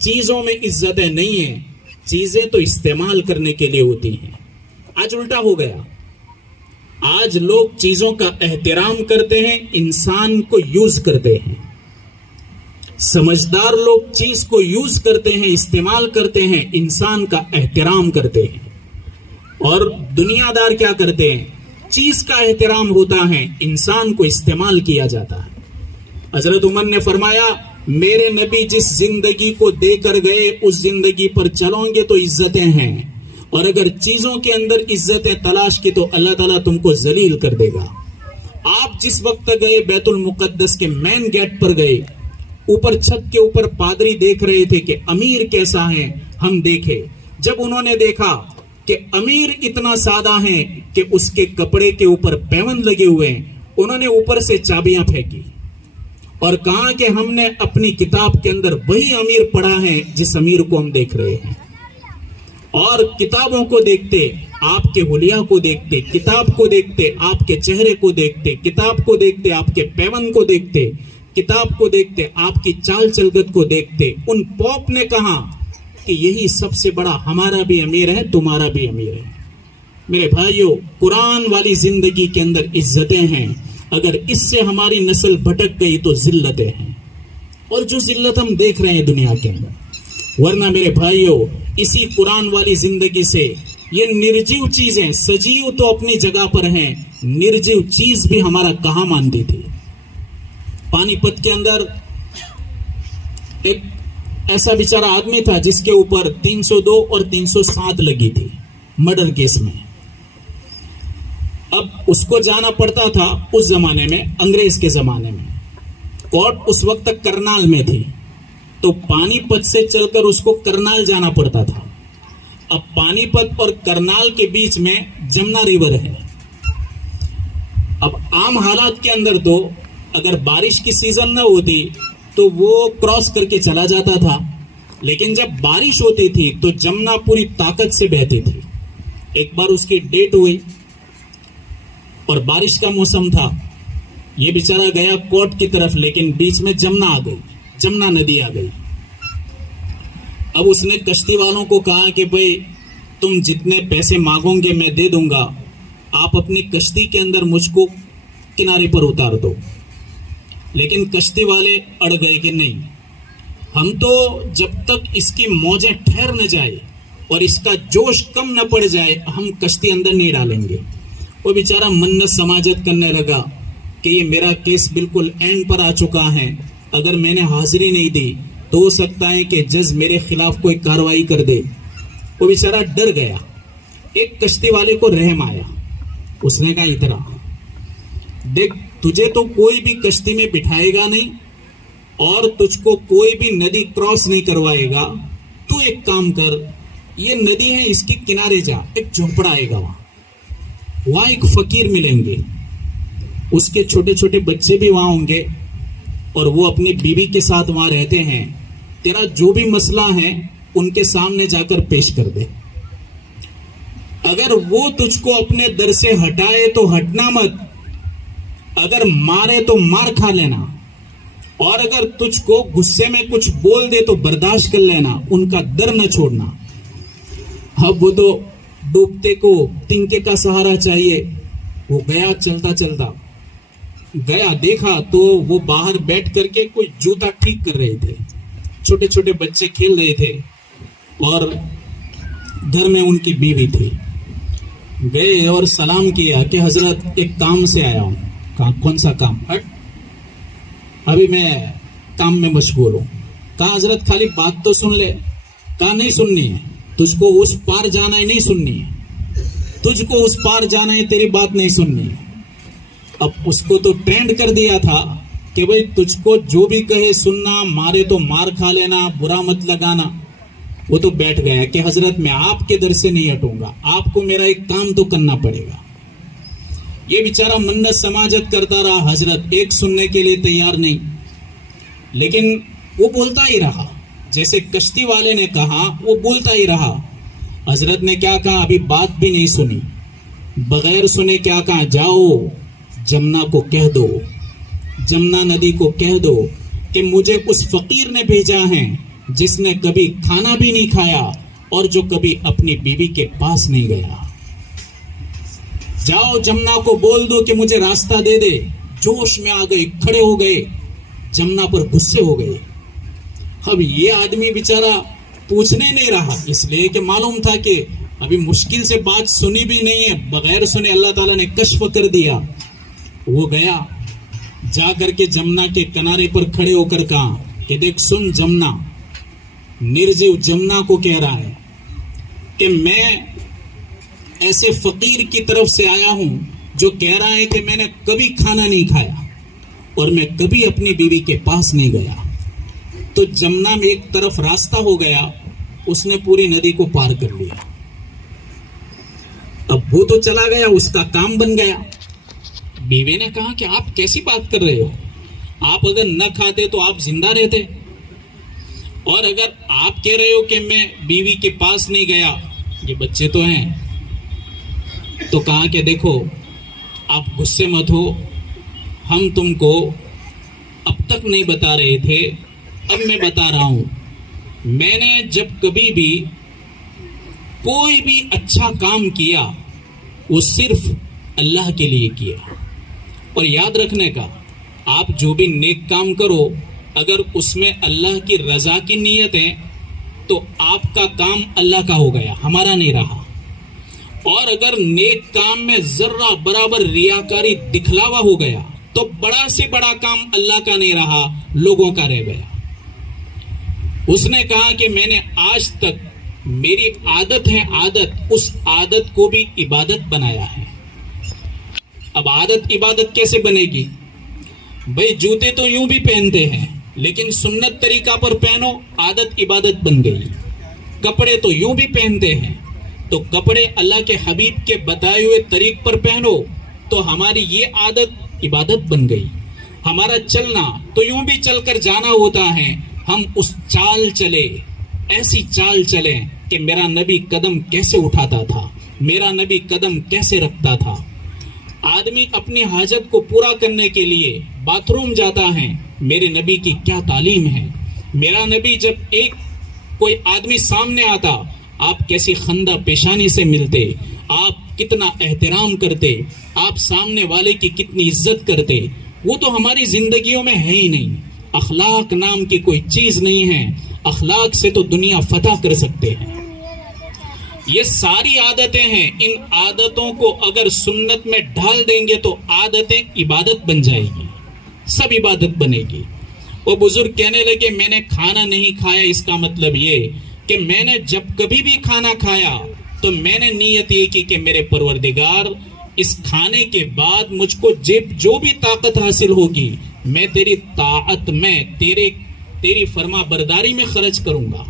چیزوں میں عزتیں نہیں ہیں، چیزیں تو استعمال کرنے کے لیے ہوتی ہیں۔ آج الٹا ہو گیا، آج لوگ چیزوں کا احترام کرتے ہیں، انسان کو یوز کرتے ہیں۔ سمجھدار لوگ چیز کو یوز کرتے ہیں، استعمال کرتے ہیں، انسان کا احترام کرتے ہیں۔ اور دنیا دار کیا کرتے ہیں؟ چیز کا احترام ہوتا ہے، انسان کو استعمال کیا جاتا ہے۔ حضرت عمر نے فرمایا، میرے نبی جس زندگی کو دے کر گئے اس زندگی پر چلو گے تو عزتیں ہیں، اور اگر چیزوں کے اندر عزتیں تلاش کی تو اللہ تعالیٰ تم کو ذلیل کر دے گا۔ آپ جس وقت گئے بیت المقدس کے مین گیٹ پر گئے، اوپر چھت کے اوپر پادری دیکھ رہے تھے کہ امیر کیسا ہے، ہم دیکھے۔ جب انہوں نے دیکھا کہ امیر اتنا سادہ ہے کہ اس کے کپڑے کے اوپر پیون لگے ہوئے ہیں، انہوں نے اوپر سے چابیاں پھینکی اور کہا کہ ہم نے اپنی کتاب کے اندر وہی امیر پڑھا ہے جس امیر کو ہم دیکھ رہے ہیں۔ اور کتابوں کو دیکھتے، آپ کے حلیہ کو دیکھتے، کتاب کو دیکھتے، آپ کے چہرے کو دیکھتے، کتاب کو دیکھتے، آپ کے پیون کو دیکھتے، کتاب کو دیکھتے، آپ کی چال چلگت کو دیکھتے۔ ان پوپ نے کہا کہ یہی سب سے بڑا ہمارا بھی امیر ہے، تمہارا بھی امیر ہے۔ میرے بھائیوں، قرآن والی زندگی کے اندر عزتیں ہیں، اگر اس سے ہماری نسل بھٹک گئی تو ذلتیں ہیں، اور جو ذلت ہم دیکھ رہے ہیں دنیا کے اندر۔ ورنہ میرے بھائیوں، اسی قرآن والی زندگی سے یہ نرجیو چیزیں، سجیو تو اپنی جگہ پر ہیں، نرجیو چیز بھی ہمارا کہاں مانتی تھی۔ پانی پت کے اندر ایک ایسا بیچارہ آدمی تھا جس کے اوپر 302 اور 307 لگی تھی مرڈر کیس میں۔ اب اس کو جانا پڑتا تھا اس زمانے میں، انگریز کے زمانے میں، کورٹ اس وقت تک کرنال میں تھی، تو پانی پت سے چل کر اس کو کرنال جانا پڑتا تھا۔ اب پانی پت اور کرنال کے بیچ میں جمنا ریور ہے۔ اب عام حالات کے اندر تو اگر بارش کی سیزن نہ ہوتی تو وہ کراس کر کے چلا جاتا تھا، لیکن جب بارش ہوتی تھی تو جمنا پوری طاقت سے بہتی تھی۔ ایک بار اس کی ڈیٹ ہوئی اور بارش کا موسم تھا، یہ بیچارہ گیا کورٹ کی طرف، لیکن بیچ میں جمنا آ گئی، جمنا ندی آ گئی۔ اب اس نے کشتی والوں کو کہا کہ بھئی تم جتنے پیسے مانگو گے میں دے دوں گا، آپ اپنی کشتی کے اندر مجھ کو کنارے پر اتار دو۔ لیکن کشتی والے اڑ گئے کہ نہیں، ہم تو جب تک اس کی موجیں ٹھہر نہ جائے اور اس کا جوش کم نہ پڑ جائے ہم کشتی اندر نہیں ڈالیں گے۔ وہ بیچارہ منت سماجت کرنے لگا کہ یہ میرا کیس بالکل اینڈ پر آ چکا ہے، اگر میں نے حاضری نہیں دی تو ہو سکتا ہے کہ جج میرے خلاف کوئی کارروائی کر دے۔ وہ بیچارہ ڈر گیا۔ ایک کشتی والے کو رحم آیا، اس نے کہا اترا، دیکھ تجھے تو کوئی بھی کشتی میں بٹھائے گا نہیں اور تجھ کو کوئی بھی ندی کراس نہیں کروائے گا، تو ایک کام کر، یہ ندی ہے اس کے کنارے جا، ایک جھونپڑا آئے گا، وہاں ایک فقیر ملیں گے، اس کے چھوٹے چھوٹے بچے بھی وہاں ہوں گے اور وہ اپنی بیوی کے ساتھ وہاں رہتے ہیں، تیرا جو بھی مسئلہ ہے ان کے سامنے جا کر پیش کر دے۔ اگر وہ تجھ کو اپنے در سے ہٹائے تو ہٹنا مت، اگر مارے تو مار کھا لینا، اور اگر تجھ کو غصے میں کچھ بول دے تو برداشت کر لینا، ان کا در نہ چھوڑنا۔ اب وہ تو ڈوبتے کو تنکے کا سہارا چاہیے، وہ گیا چلتا چلتا گیا، دیکھا تو وہ باہر بیٹھ کر کے کوئی جوتا ٹھیک کر رہے تھے، چھوٹے چھوٹے بچے کھیل رہے تھے اور گھر میں ان کی بیوی تھی۔ گئے اور سلام کیا کہ حضرت ایک کام سے آیا ہوں۔ کہا کون سا کام؟ ہٹ، ابھی میں کام میں مشغول ہوں۔ کہا حضرت خالی بات تو سن لے۔ کہا نہیں سننی ہے، تجھ کو اس پار جانا ہے، نہیں سننی ہے، تجھ کو اس پار جانا ہے، تیری بات نہیں سننی ہے۔ اب اس کو تو ٹرینڈ کر دیا تھا کہ بھئی تجھ کو جو بھی کہے سننا، مارے تو مار کھا لینا، برا مت لگانا۔ وہ تو بیٹھ گیا کہ حضرت میں آپ کے در سے نہیں ہٹوں گا، آپ کو میرا ایک کام تو کرنا پڑے گا۔ یہ بیچارہ منت سماجت کرتا رہا، حضرت ایک سننے کے لیے تیار نہیں، لیکن وہ بولتا ہی رہا، جیسے کشتی والے نے کہا وہ بولتا ہی رہا۔ حضرت نے کیا کہا؟ ابھی بات بھی نہیں سنی، بغیر سنے کیا کہا؟ جاؤ جمنا کو کہہ دو، جمنا ندی کو کہہ دو کہ مجھے اس فقیر نے بھیجا ہے جس نے کبھی کھانا بھی نہیں کھایا اور جو کبھی اپنی بیوی کے پاس نہیں گیا۔ جاؤ جمنا کو بول دو کہ مجھے راستہ دے دے۔ جوش میں آ گئے، کھڑے ہو گئے، جمنا پر غصے ہو گئے۔ اب یہ آدمی بیچارہ پوچھنے نہیں رہا، اس لیے کہ معلوم تھا کہ ابھی مشکل سے بات سنی بھی نہیں ہے، بغیر سنے اللہ تعالیٰ نے کشف کر دیا۔ وہ گیا، جا کر کے جمنا کے کنارے پر کھڑے ہو کر کہا کہ دیکھ سن جمنا، نرجیو جمنا کو کہہ رہا ہے کہ میں ایسے فقیر کی طرف سے آیا ہوں جو کہہ رہا ہے کہ میں نے کبھی کھانا نہیں کھایا اور میں کبھی اپنی بیوی کے پاس نہیں گیا۔ تو جمنا میں ایک طرف راستہ ہو گیا، اس نے پوری ندی کو پار کر لیا۔ اب وہ تو چلا گیا، اس کا کام بن گیا۔ بیوی نے کہا کہ آپ کیسی بات کر رہے ہو، آپ اگر نہ کھاتے تو آپ زندہ رہتے، اور اگر آپ کہہ رہے ہو کہ میں بیوی کے پاس نہیں گیا، یہ بچے تو ہیں۔ تو کہا کہ دیکھو آپ غصے مت ہو، ہم تم کو اب تک نہیں بتا رہے تھے، اب میں بتا رہا ہوں میں نے جب کبھی بھی کوئی بھی اچھا کام کیا وہ صرف اللہ کے لیے کیا. اور یاد رکھنے کا، آپ جو بھی نیک کام کرو اگر اس میں اللہ کی رضا کی نیت ہے تو آپ کا کام اللہ کا ہو گیا، ہمارا نہیں رہا. اور اگر نیک کام میں ذرہ برابر ریاکاری دکھلاوا ہو گیا تو بڑا سے بڑا کام اللہ کا نہیں رہا، لوگوں کا رہ گیا. اس نے کہا کہ میں نے آج تک میری عادت ہے، اس عادت کو بھی عبادت بنایا ہے. اب عادت عبادت کیسے بنے گی؟ بھئی جوتے تو یوں بھی پہنتے ہیں لیکن سنت طریقہ پر پہنو، عادت عبادت بن گئی. کپڑے تو یوں بھی پہنتے ہیں تو کپڑے اللہ کے حبیب کے بتائے ہوئے طریق پر پہنو تو ہماری یہ عادت عبادت بن گئی. ہمارا چلنا تو یوں بھی چل کر جانا ہوتا ہے، ہم اس چال چلے، ایسی چال چلیں کہ میرا نبی قدم کیسے اٹھاتا تھا، میرا نبی قدم کیسے رکھتا تھا. آدمی اپنی حاجت کو پورا کرنے کے لیے باتھ روم جاتا ہے، میرے نبی کی کیا تعلیم ہے. میرا نبی جب ایک کوئی آدمی سامنے آتا آپ کیسی خندہ پیشانی سے ملتے، آپ کتنا احترام کرتے، آپ سامنے والے کی کتنی عزت کرتے. وہ تو ہماری زندگیوں میں ہے ہی نہیں. اخلاق نام کی کوئی چیز نہیں ہے، اخلاق سے تو دنیا فتح کر سکتے ہیں. یہ ساری عادتیں ہیں، ان عادتوں کو اگر سنت میں ڈھال دیں گے تو عادتیں عبادت بن جائے گی، سب عبادت بنے گی. وہ بزرگ کہنے لگے میں نے کھانا نہیں کھایا، اس کا مطلب یہ کہ میں نے جب کبھی بھی کھانا کھایا تو میں نے نیت یہ کی کہ میرے پروردگار اس کھانے کے بعد مجھ کو جو بھی طاقت حاصل ہوگی میں تیری طاعت میں تیری فرما برداری میں خرچ کروں گا.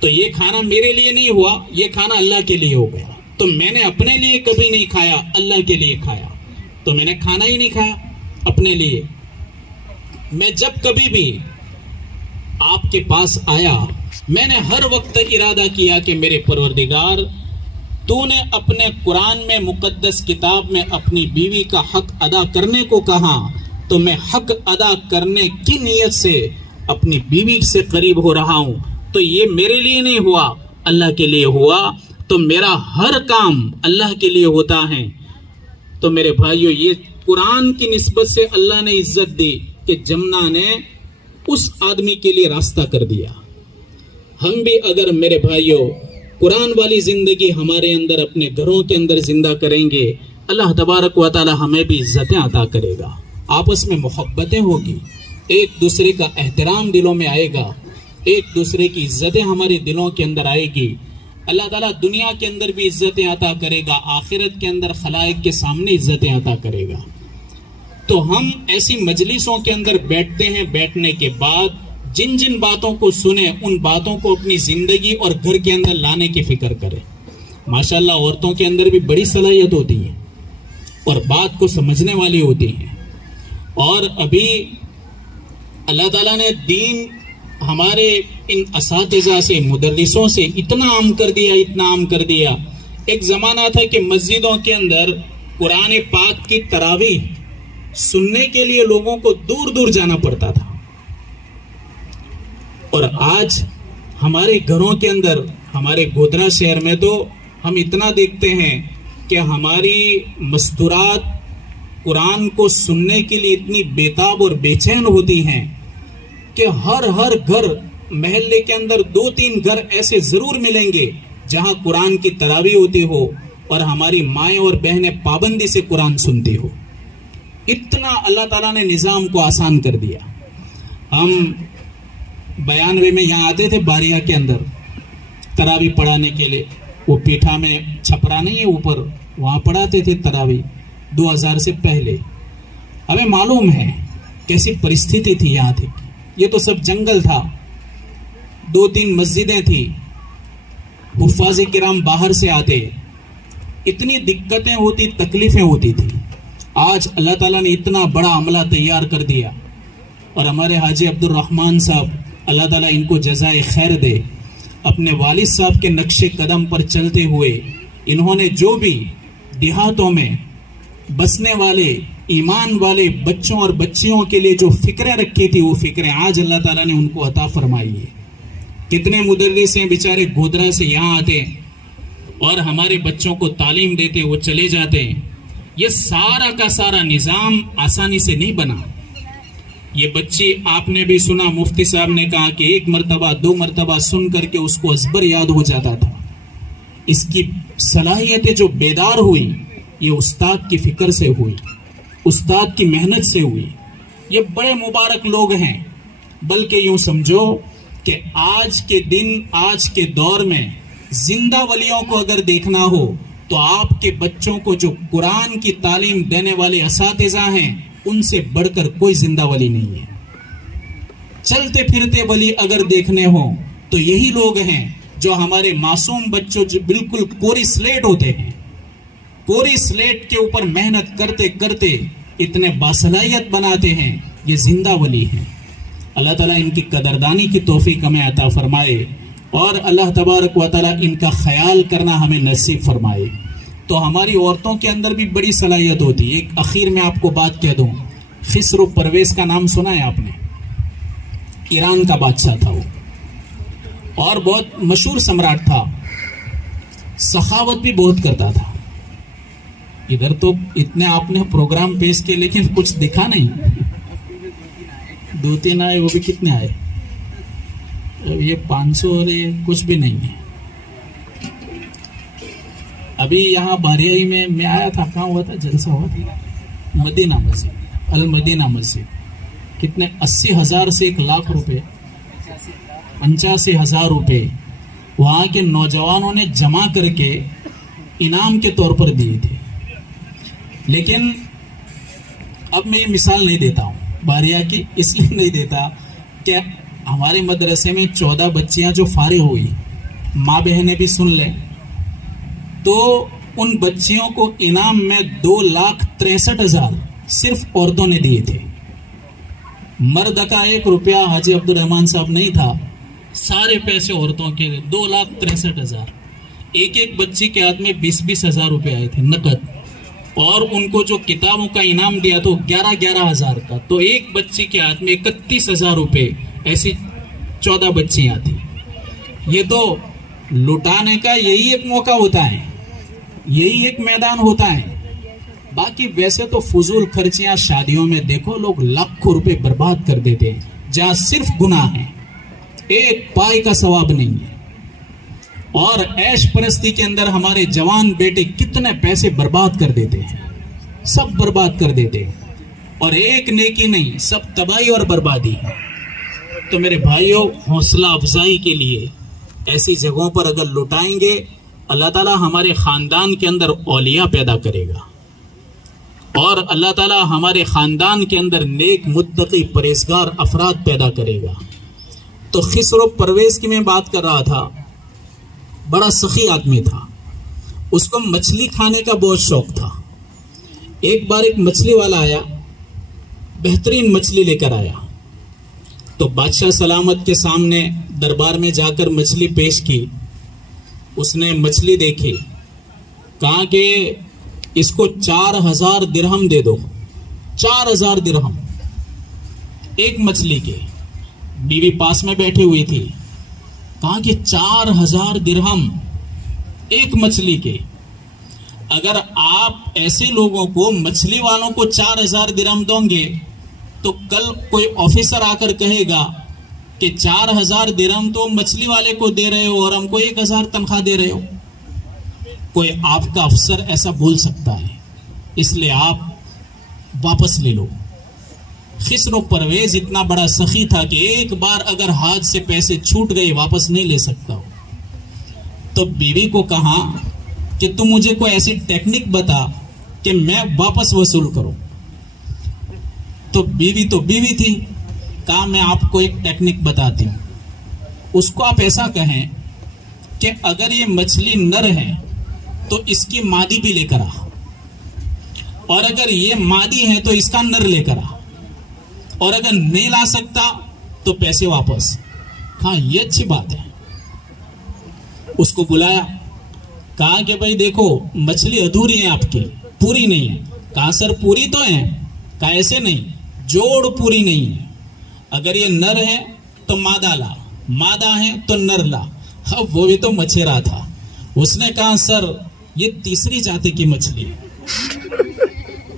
تو یہ کھانا میرے لیے نہیں ہوا، یہ کھانا اللہ کے لیے ہو گیا. تو میں نے اپنے لیے کبھی نہیں کھایا، اللہ کے لیے کھایا. تو میں نے کھانا ہی نہیں کھایا اپنے لیے. میں جب کبھی بھی آپ کے پاس آیا میں نے ہر وقت ارادہ کیا کہ میرے پروردگار تو نے اپنے قرآن میں مقدس کتاب میں اپنی بیوی کا حق ادا کرنے کو کہا، تو میں حق ادا کرنے کی نیت سے اپنی بیوی سے قریب ہو رہا ہوں. تو یہ میرے لیے نہیں ہوا، اللہ کے لیے ہوا. تو میرا ہر کام اللہ کے لیے ہوتا ہے. تو میرے بھائیو یہ قرآن کی نسبت سے اللہ نے عزت دی کہ جمنا نے اس آدمی کے لیے راستہ کر دیا. ہم بھی اگر میرے بھائیو قرآن والی زندگی ہمارے اندر اپنے گھروں کے اندر زندہ کریں گے، اللہ تبارک و تعالی ہمیں بھی عزتیں عطا کرے گا. آپس میں محبتیں ہوگی، ایک دوسرے کا احترام دلوں میں آئے گا، ایک دوسرے کی عزتیں ہمارے دلوں کے اندر آئے گی. اللہ تعالیٰ دنیا کے اندر بھی عزتیں عطا کرے گا، آخرت کے اندر خلائق کے سامنے عزتیں عطا کرے گا. تو ہم ایسی مجلسوں کے اندر بیٹھتے ہیں، بیٹھنے کے بعد جن جن باتوں کو سنیں ان باتوں کو اپنی زندگی اور گھر کے اندر لانے کی فکر کریں. ماشاءاللہ عورتوں کے اندر بھی بڑی صلاحیت ہوتی ہے اور بات کو سمجھنے والی ہوتی ہیں. اور ابھی اللہ تعالیٰ نے دین ہمارے ان اساتذہ سے، مدرسوں سے اتنا عام کر دیا. ایک زمانہ تھا کہ مسجدوں کے اندر قرآن پاک کی تراویح سننے کے لیے لوگوں کو دور دور جانا پڑتا تھا. اور آج ہمارے گھروں کے اندر، ہمارے گودرا شہر میں تو ہم اتنا دیکھتے ہیں کہ ہماری مستورات قرآن کو سننے کے لیے اتنی بیتاب اور بے چین ہوتی ہیں کہ ہر گھر، محلے کے اندر 2-3 گھر ایسے ضرور ملیں گے جہاں قرآن کی تراویح ہوتی ہو اور ہماری مائیں اور بہنیں پابندی سے قرآن سنتی ہو. اتنا اللہ تعالیٰ نے نظام کو آسان کر دیا. ہم 92 میں یہاں آتے تھے باریہ کے اندر تراویح پڑھانے کے لیے. وہ پیٹھا میں چھپرا نہیں ہے اوپر، وہاں پڑھاتے تھے تراویح 2000 سے پہلے. ہمیں معلوم ہے کیسی پرستھتی تھی یہاں تھی. یہ تو سب جنگل تھا، 2-3 مسجدیں تھی، حفاظ کرام باہر سے آتے، اتنی دقتیں ہوتی، تکلیفیں ہوتی تھی. آج اللہ تعالیٰ نے اتنا بڑا عملہ تیار کر دیا. اور ہمارے حاجی عبد الرحمن صاحب، اللہ تعالیٰ ان کو جزائے خیر دے، اپنے والد صاحب کے نقش قدم پر چلتے ہوئے انہوں نے جو بھی دیہاتوں میں بسنے والے ایمان والے بچوں اور بچیوں کے لیے جو فکریں رکھی تھی وہ فکریں آج اللہ تعالیٰ نے ان کو عطا فرمائی ہے. کتنے مدرس ہیں بیچارے گودرا سے یہاں آتے ہیں اور ہمارے بچوں کو تعلیم دیتے، وہ چلے جاتے ہیں. یہ سارا کا سارا نظام آسانی سے نہیں بنا. یہ بچی آپ نے بھی سنا، مفتی صاحب نے کہا کہ 1 مرتبہ 2 مرتبہ سن کر کے اس کو ازبر یاد ہو جاتا تھا. اس کی صلاحیتیں جو بیدار ہوئی یہ استاد کی فکر سے ہوئی، استاد کی محنت سے ہوئی. یہ بڑے مبارک لوگ ہیں. بلکہ یوں سمجھو کہ آج کے دن، آج کے دور میں زندہ ولیوں کو اگر دیکھنا ہو تو آپ کے بچوں کو جو قرآن کی تعلیم دینے والے اساتذہ ہیں ان سے بڑھ کر کوئی زندہ ولی نہیں ہے. چلتے پھرتے ولی اگر دیکھنے ہوں تو یہی لوگ ہیں جو ہمارے معصوم بچوں جو بالکل کوری سلیٹ ہوتے ہیں، کوری سلیٹ کے اوپر محنت کرتے کرتے اتنے باصلاحیت بناتے ہیں، یہ زندہ ولی ہیں. اللہ تعالیٰ ان کی قدردانی کی توفیق ہمیں عطا فرمائے اور اللہ تبارک و تعالیٰ ان کا خیال کرنا ہمیں نصیب فرمائے. تو ہماری عورتوں کے اندر بھی بڑی صلاحیت ہوتی ہے. ایک اخیر میں آپ کو بات کہہ دوں، خسرو پرویز کا نام سنا ہے آپ نے؟ ایران کا بادشاہ تھا وہ اور بہت مشہور سمراٹ تھا، سخاوت بھی بہت کرتا تھا. ادھر تو اتنے آپ نے پروگرام پیش کیے لیکن کچھ دکھا نہیں. 2-3 آئے، وہ بھی کتنے آئے؟ یہ 500 اور یہ کچھ بھی نہیں ہے. ابھی یہاں باریائی میں آیا تھا، کہاں ہوا تھا جلسہ؟ ہوا تھا مدینہ مسجد، المدینہ مسجد. کتنے 80,000 سے 1,00,000 روپے، 85,000 روپے وہاں کے نوجوانوں نے جمع کر کے انعام کے طور پر دیے تھے. لیکن اب میں یہ مثال نہیں دیتا ہوں باریا کی، اس لیے نہیں دیتا کہ ہمارے مدرسے میں 14 بچیاں جو فارغ ہوئی، ماں بہنیں بھی سن لیں، تو ان بچیوں کو انعام میں 2,63,000 صرف عورتوں نے دیے تھے. مرد کا 1 روپیہ حاجی عبد الرحمان صاحب نہیں تھا، سارے پیسے عورتوں کے 2,63,000. ایک بچی کے ہاتھ میں 20,000 روپے آئے تھے نقد، اور ان کو جو کتابوں کا انعام دیا تو 11,000 کا. تو ایک بچی کے ہاتھ میں 31,000 روپے. ایسی 14 بچیاں تھیں. یہ تو لٹانے کا یہی ایک موقع ہوتا ہے، یہی ایک میدان ہوتا ہے. باقی ویسے تو فضول خرچیاں شادیوں میں دیکھو، لوگ لاکھوں روپے برباد کر دیتے ہیں جہاں صرف گناہ ہے، 1 پائی کا ثواب نہیں ہے. اور عیش پرستی کے اندر ہمارے جوان بیٹے کتنے پیسے برباد کر دیتے ہیں، سب برباد کر دیتے ہیں. اور ایک نیکی نہیں، سب تباہی اور بربادی ہے. تو میرے بھائیوں، حوصلہ افزائی کے لیے ایسی جگہوں پر اگر لٹائیں گے، اللہ تعالیٰ ہمارے خاندان کے اندر اولیاء پیدا کرے گا اور اللہ تعالیٰ ہمارے خاندان کے اندر نیک متقی پرہیزگار افراد پیدا کرے گا. تو خسرو پرویز کی میں بات کر رہا تھا، بڑا سخی آدمی تھا، اس کو مچھلی کھانے کا بہت شوق تھا. ایک بار ایک مچھلی والا آیا، بہترین مچھلی لے کر آیا. تو بادشاہ سلامت کے سامنے دربار میں جا کر مچھلی پیش کی. اس نے مچھلی دیکھی، کہا کہ اس کو 4,000 درہم دے دو. 4,000 درہم ایک مچھلی کے. بیوی پاس میں بیٹھی ہوئی تھی. کہا کہ 4,000 درہم ایک مچھلی کے. اگر آپ ایسے لوگوں کو، مچھلی والوں کو 4,000 درہم دوں گے تو کل کوئی آفیسر آ کر کہے گا کہ 4,000 درہم تو مچھلی والے کو دے رہے ہو اور ہم کو 1,000 تنخواہ دے رہے ہو. کوئی آپ کا افسر ایسا بول سکتا ہے، اس لیے آپ واپس لے لو. خسرو پرویز اتنا بڑا سخی تھا کہ ایک بار اگر ہاتھ سے پیسے چھوٹ گئے واپس نہیں لے سکتا ہو. تو بیوی کو کہا کہ تم مجھے کوئی ایسی ٹیکنک بتا کہ میں واپس وصول کروں. تو بیوی تھی. کہا میں آپ کو ایک ٹیکنک بتاتی ہوں. اس کو آپ ایسا کہیں کہ اگر یہ مچھلی نر ہے تو اس کی مادی بھی لے کر آ، اور اگر یہ مادی ہے تو اس کا نر لے کر آ، اور اگر نہیں لا سکتا تو پیسے واپس. ہاں یہ اچھی بات ہے. اس کو بلایا، کہا کہ بھائی دیکھو مچھلی ادھوری ہے آپ کی، پوری نہیں ہے. کہا سر پوری تو ہے. کہا ایسے نہیں، جوڑ پوری نہیں ہے. اگر یہ نر ہے تو مادہ لا، مادہ ہیں تو نر لا. اب وہ بھی تو مچھیرا تھا. اس نے کہا سر یہ تیسری جاتی کی مچھلی ہے,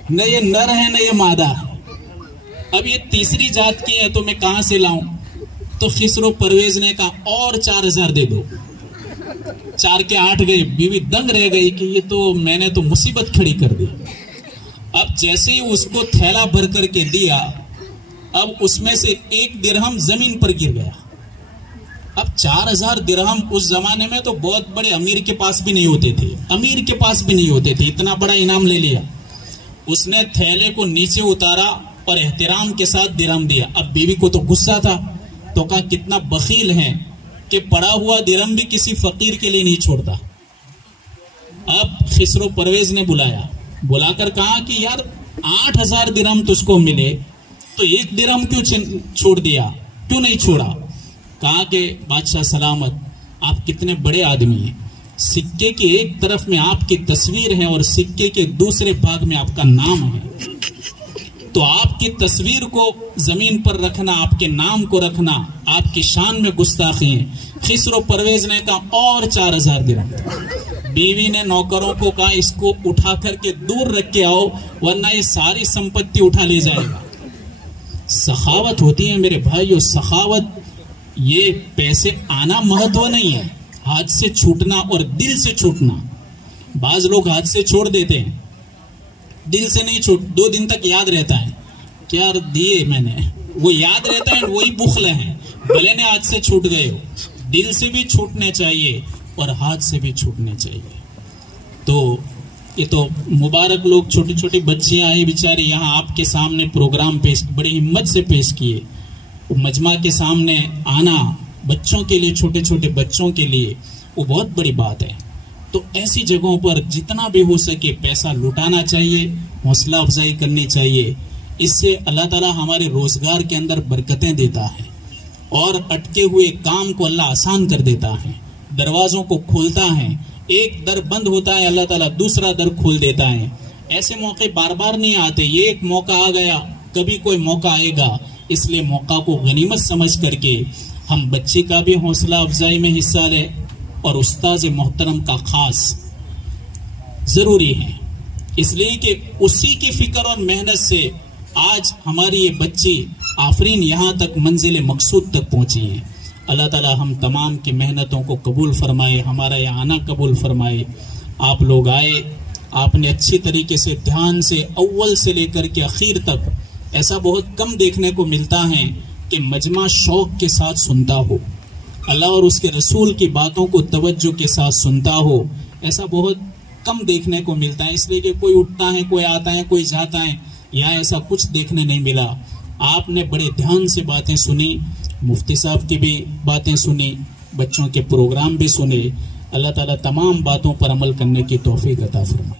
نہ یہ نر ہے نہ یہ مادہ ہے, اب یہ تیسری جات کی ہے تو میں کہاں سے لاؤں؟ تو خسرو پرویز نے کہا اور 4000 دے دو. 4 کے 8 گئے. بیوی دنگ رہ گئی کہ یہ تو میں نے تو مصیبت کھڑی کر دی. اب جیسے ہی اس کو تھیلا بھر کر کے دیا, اب اس میں سے 1 درہم زمین پر گر گیا. اب 4000 درہم اس زمانے میں تو بہت بڑے امیر کے پاس بھی نہیں ہوتے تھے, امیر کے پاس بھی نہیں ہوتے تھے. اتنا بڑا انعام لے لیا. اس نے تھیلے کو نیچے اتارا اور احترام کے ساتھ درہم دیا. اب بیوی کو تو غصہ تھا, تو کہا کتنا بخیل ہیں کہ پڑا ہوا درہم بھی کسی فقیر کے لیے نہیں چھوڑتا. اب خسرو پرویز نے بلا کر کہا کہ یار 8000 درہم تجھ کو ملے تو 1 درہم کیوں چھوڑ دیا, کیوں نہیں چھوڑا؟ کہا کہ بادشاہ سلامت, آپ کتنے بڑے آدمی ہیں. سکے کی ایک طرف میں آپ کی تصویر ہے اور سکے کے دوسرے بھاگ میں آپ کا نام ہے, تو آپ کی تصویر کو زمین پر رکھنا, آپ کے نام کو رکھنا آپ کی شان میں گستاخی ہے. خسرو پرویز نے کہا اور 4000 درہم. بیوی نے نوکروں کو کہا اس کو اٹھا کر کے دور رکھ کے آؤ ورنہ یہ ساری سمپتی اٹھا لے جائے گا. سخاوت ہوتی ہے میرے بھائیو, سخاوت. یہ پیسے آنا مہتو نہیں ہے, ہاتھ سے چھوٹنا اور دل سے چھوٹنا. بعض لوگ ہاتھ سے چھوڑ دیتے ہیں, دل سے نہیں چھوٹ, 2 دن تک یاد رہتا ہے کیا دیے میں نے, وہ یاد رہتا ہے. وہی بخل ہیں, بھلے نے ہاتھ سے چھوٹ گئے ہو. دل سے بھی چھوٹنے چاہیے اور ہاتھ سے بھی چھوٹنے چاہیے. تو یہ تو مبارک لوگ, چھوٹی چھوٹی بچیاں آئی بیچاری یہاں آپ کے سامنے پروگرام پیش بڑی ہمت سے پیش کیے. مجمع کے سامنے آنا بچوں کے لیے, چھوٹے چھوٹے بچوں کے لیے وہ بہت بڑی بات ہے. تو ایسی جگہوں پر جتنا بھی ہو سکے پیسہ لٹانا چاہیے, حوصلہ افزائی کرنی چاہیے. اس سے اللہ تعالیٰ ہمارے روزگار کے اندر برکتیں دیتا ہے اور اٹکے ہوئے کام کو اللہ آسان کر دیتا ہے, دروازوں کو کھولتا ہے. ایک در بند ہوتا ہے اللہ تعالیٰ دوسرا در کھول دیتا ہے. ایسے موقع بار بار نہیں آتے, یہ ایک موقع آ گیا, کبھی کوئی موقع آئے گا. اس لیے موقع کو غنیمت سمجھ کر کے ہم بچے کا بھی حوصلہ افزائی میں حصہ لیں اور استاذ محترم کا خاص ضروری ہے. اس لیے کہ اسی کی فکر اور محنت سے آج ہماری یہ بچی آفرین یہاں تک منزل مقصود تک پہنچی ہیں. اللہ تعالی ہم تمام کی محنتوں کو قبول فرمائے, ہمارا یہ آنا قبول فرمائے. آپ لوگ آئے, آپ نے اچھی طریقے سے دھیان سے اول سے لے کر کے اخیر تک, ایسا بہت کم دیکھنے کو ملتا ہے کہ مجمع شوق کے ساتھ سنتا ہو, اللہ اور اس کے رسول کی باتوں کو توجہ کے ساتھ سنتا ہو. ایسا بہت کم دیکھنے کو ملتا ہے. اس لیے کہ کوئی اٹھتا ہے, کوئی آتا ہے, کوئی جاتا ہے. یہاں ایسا کچھ دیکھنے نہیں ملا. آپ نے بڑے دھیان سے باتیں سنی, مفتی صاحب کی بھی باتیں سنی, بچوں کے پروگرام بھی سنے. اللہ تعالیٰ تمام باتوں پر عمل کرنے کی توفیق عطا فرمائے.